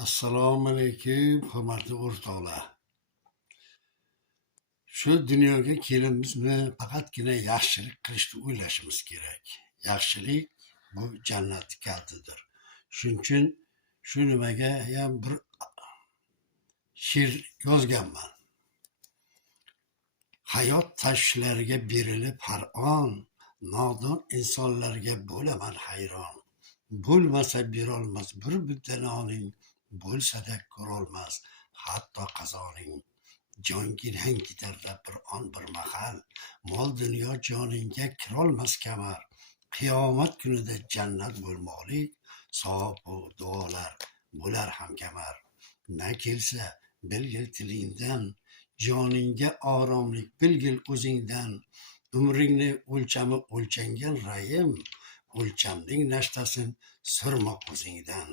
Assalomu alaykum, hurmatli o'rtoqlar. Shu dunyoga kelibmizmi, faqatgina yaxshilik qilishni o'ylashimiz kerak. Yaxshilik bu jannat kalitidir. Shuning uchun shu nimaga ham bir she'r yozganman. Hayot tashvishlariga berilib har on, nodon insonlarga bo'laman hayron. Bo'lmasa berolmas bir buddanoning, bo'lsa-da ko'rolmas hatto qazoning. Jonginang ketarda bir on bir mahal, mol dunyo joningga kirolmas kamar. Qiyomat kunida jannat bo'lmoqlik, savob bu duolar bo'lar hamkamar. Na kelsa bilgil tilingdan, joningga oromlik bilgil o'zingdan. Umringni o'lchami o'lchangan rayim, o'lchamning nashtasin surma o'zingdan.